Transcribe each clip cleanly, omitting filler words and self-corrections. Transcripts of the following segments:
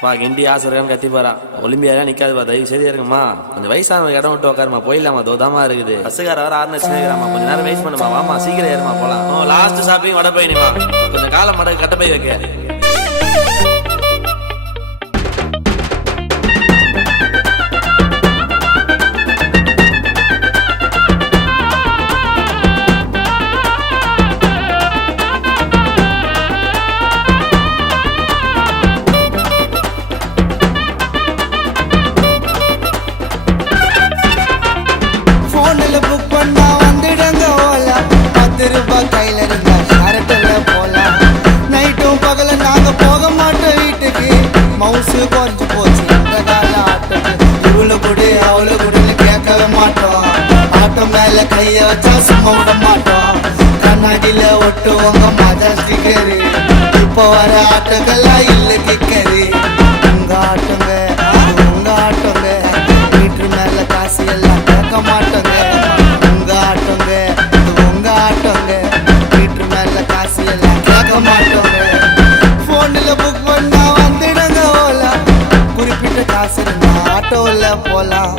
கிண்டி ஆசை இருக்கான்னு கத்தி போறா. ஒலிம்பியாலாம் நிக்காதுப்பா, தயவு செய்து இருக்குமா. கொஞ்சம் வயசான இடம் விட்டு உட்காருமா, போயிடலாமா, தோதாமா இருக்குது. பஸ்ஸுக்கார வர 6 நிமிஷம் கொஞ்சம் நேரம் வெயிட் பண்ணுமா, வாமா சீக்கிரம் ஏறுமா போலாம். லாஸ்ட் ஷாப்பிங் வட போயிடுமா, கொஞ்சம் காலம் மடக்கு கட்ட போய் வைக்க. கையில இருந்தா ஷரட்டுல போலாம். நைட்டும் பகல நாங்க போக மாட்டோம் வீட்டுக்கு. மவுசு குறைஞ்சு போச்சு இந்த கால ஆட்டத்துக்கு. இவ்வளவு குடு அவ்வளவு குடுன்னு கேட்கவே மாட்டோம். ஆட்டோ மேல கைய வச்சா சும்மா விட மாட்டோம். கண்ணாடியில ஒட்டுவாங்க மஜா ஸ்டிக்கரு. இப்போ வர ஆட்டோக்கெல்லாம் இல்ல கிக்கரு. உங்க ஆட்டோங்க உங்க ஆட்டோங்க, மீட்டர் மேல காசு எல்லாம் கேட்க மாட்டோங்க. உங்க ஆட்டோங்க உங்க ஆட்டோங்க, மீட்டர் மேல காசு எல்லாம் கேட்க மாட்டோங்க. போன்ல புக் பண்ணா வந்துடுங்க ஓலா. குறிப்பிட்ட காசு இருந்தா ஆட்டோல போலாம்.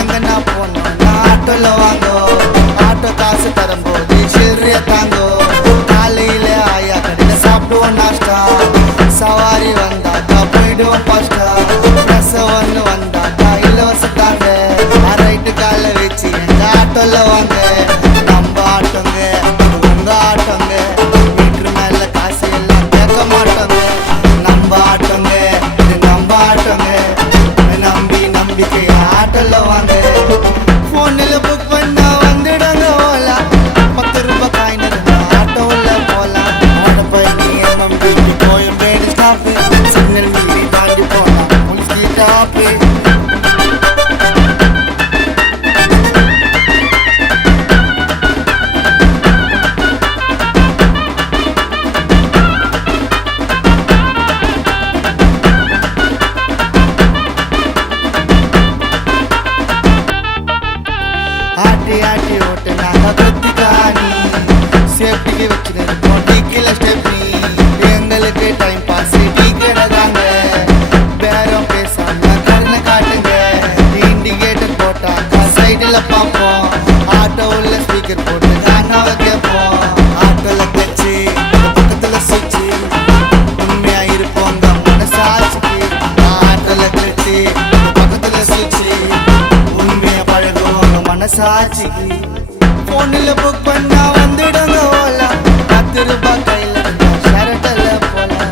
எங்கன்னா போனோம் நான் ஆட்டோல வாங்கோ. ஆட்டோ காசு தரும்போது சில்லறைய தாங்கோ. காலையில ஆயா கடையில சாப்பிடுவோம் நாஷ்டா. சவாரி வந்தாக்கா போயிடுவோம் பாஸ்டா. ப்ளஸ் ஒன்று வந்தாக்கா இலவச தாங்க. ரைட்டு கால வச்சு எங்க ஆட்டோல வாங்க. நம்ம ஆட்டோங்க உங்க ஆட்டோங்க, மீட்டர் மேல காசு எல்லாம் கேட்க மாட்டோங்க. நம்ம ஆட்டோங்க நம்ம ஆட்டோங்க, நம்பி நம்பிக்கையா ஆட்டோல வாங்க. போன்ல புக் பண்ணா வந்துடுங்க ஓலா. 10 ரூபாய் காயின் இருந்தா ஆட்டோல போலாம். ஆடப்பயணி நம்பி கோயம்பேடு ஸ்டாப்பு. சிக்னல் மீறி தாண்டி போலாம் முனிஸ்கி டாப்பு. ஆட்டி ஆட்டி ஓட்டு நாங்க கத்தி காணி. சேஃப்டிக்கு வச்சுருக்கோம் டிக்கில ஸ்டெப்னி. எங்களுக்கு டைம் பாஸ் டீ கடை தாங்க. பேரம் பேசாம கண்ணை காட்டுங்க. இண்டிகேட்டர் போட்டாக்கா சைடுல பார்ப்போம். ஆட்டோ உள்ள ஸ்பீக்கர் போட்டு காணாவ கேட்போம். ஆட்டோல கட்சி பக்கத்துல சுச்சி. உண்மையா இருப்போங்க மனசாட்சிக்கு. ஆட்டோல கட்சி பக்கத்துல சுச்சி. உண்மையா பழகுவோங்க மனசாட்சிக்கு. போன்ல புக் பண்ணா வந்துடுங்க ஓலா. 10 ரூபாய் கையில இருந்தா ஷரட்டுல போலாம்.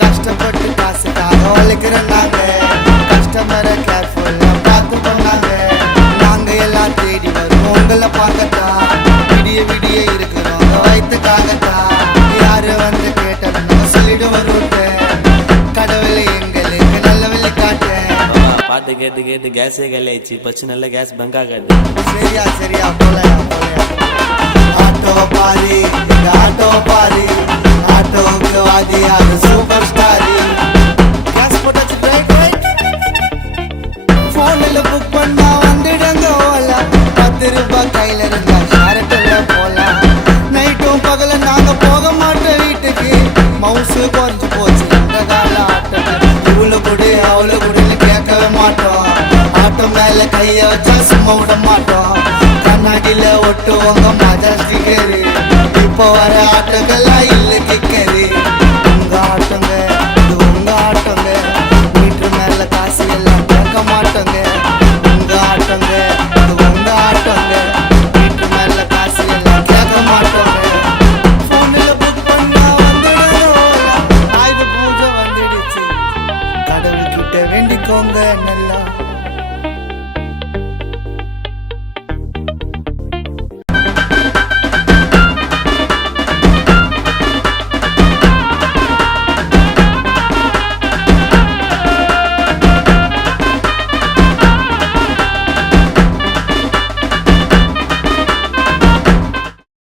கஷ்டப்பட்டு காசுக்காக உழைக்கிறோம் நாங்க. கஸ்டமரை கேர்ஃபுல்லா பார்த்து போனாங்க. நாங்க எல்லாம் தேடி வருவோம் உங்களை பார்க்கத்தான். விடிய விடிய இருக்கிறோம் வயிற்றுக்காகத்தான். யாரு வந்து கேட்டாலும் நம்ம சொல்லிடுவோம் ரூட்டு. கடவுளை எங்களுக்கு நல்ல வழி காட்டேன். பாட்டு கேட்டு கேட்டு கேஸே கல்யாச்சு. பச்சு நல்ல கேஸ் பங்கா காட்டு. சரியா சரியா போலையா போலையா. ஆட்டோ பாரி எங்க ஆட்டோ பாரி. ஆட்டோவுக்கு வாதி அது சூப்பர் ஸ்டாரி. கேஸ் போட்டாச்சு ரைட் ரைட். போன்ல புக் பண்ணா வந்துடுங்க ஓலா. 10 ரூபாய் கையில இருந்தா ஷரட்டுல போலாம். நைட்டும் பகல நாங்க போக மாட்டோம் வீட்டுக்கு. மவுசு குறைஞ்சு போச்சு இந்த கால ஆட்டத்துக்கு. இவ்வளவு குடு அவ்வளவு குடுன்னு கேட்கவே மாட்டோம். ஆட்டோ மேல கைய வச்சா சும்மா விட மாட்டோம். கண்ணாடியில ஒட்டுவாங்க மஜா ஸ்டிக்கரு. இப்போ வர ஆட்டோக்கெல்லாம் இல்ல கிக்கரு. உங்க ஆட்டோங்க உங்க ஆட்டோங்க, மீட்டர் மேல காசு எல்லாம் கேட்க மாட்டோங்க. உங்க ஆட்டோங்க உங்க ஆட்டோங்க, மீட்டர் மேல காசு எல்லாம் கேட்க மாட்டோங்க. போன்ல புக் பண்ணா வந்துடுங்க ஓலா. ஆயுத பூஜை வந்துடுச்சு. கடவுள்கிட்ட வேண்டிக்கோங்க.